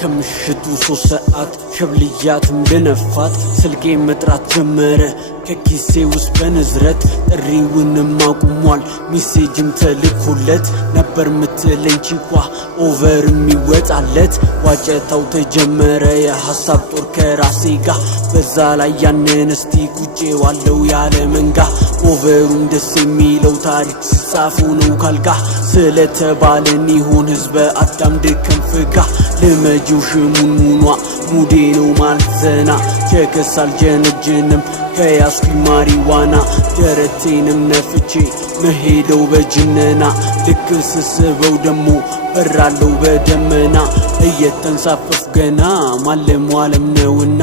ከምሽቱ 3 ሰዓት ሸብልያትም ልነፋት ስልኬ መጥራት ጀመረ ከኪሴ ውስጥ በንዝረት ጥሪውንም አቁሟል ሜሴጅም ተልኮለት ነበር ምትለኝ ቺኳ ኦቨርም ይወጣለት ዋጨታው ተጀመረ የሐሳብ ጦር ከራሴ ጋር በዛ ላይ ያንን እስቲ ቁጬ ዋለው ያለ መንጋ ኦቨሩም ደስ የሚለው ታሪክ ሲጻፉ ነው ካልጋ ስለተባለን ይሁን ህዝበ አዳም ድከም ፍጋ ልመጂው ሽሙንሙኗ ሙዴ ነው ማልዘና ቸከሳል ጀነጅንም ከያስኩኝ ማሪዋና ደረቴንም ነፍቼ መሄደው በጅነና ልክ ስስበው ደሞ በራለው በደመና እየተንሳፈፍ ገና ማለም ዋለም ነውና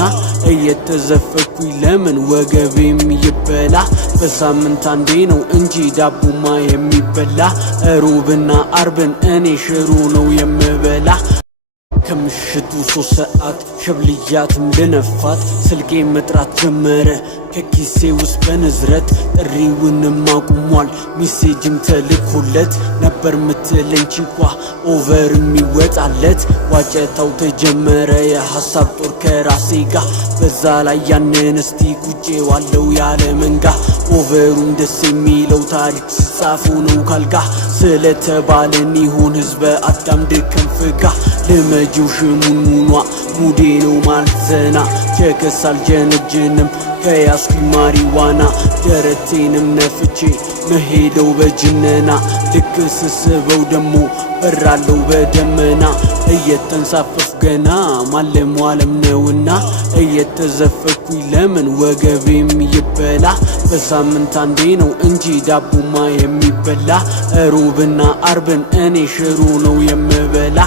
እየተዘፈኩኝ ለምን ወገቤም ይበላ በሳምንት አንዴ ነው እንጂ ዳቦማ የሚበላ ሮብና አርብን እኔ ሽሮ ነው የምበላ ከምሽቱ 3 ሰዓት ሸብልያትም ልነፋት ስልኬ መጥራት ጀመረ ከኪሴ ውስጥ በንዝረት ጥሪውንም አቁሟል ሜሴጅም ተልኮለት ነበር ምትለኝ ቺኳ ኦቨርም ይወጣለት ዋጨታው ተጀመረ የሐሳብ ጦር ከራሴ ጋር በዛ ላይ ያንን እስቲ ቁጬ ዋለው ያለ መንጋ ኦቨሩም ደስ የሚለው ታሪክ ሲጻፉ ነው ካልጋ ስለተባለን ይሁን ህዝበ አዳም ድከም ፍጋ ልመጂው ሽሙንሙኗ ሙዴ ነው ማልዘና ቸከሳል ጀነጅንም ከያስኩኝ ማሪዋና ደረቴንም ነፍቼ መሄደው በጅነና ልክ ስስበው ደሞ በራለው በደመና እየተንሳፈፍ ገና ማለም ዋለም ነውና እየተዘፈኩኝ ለምን ወገቤም ይበላ በሳምንት አንዴ ነው እንጂ ዳቦማ የሚበላ ሮብና አርብን እኔ ሽሮ ነው የምበላ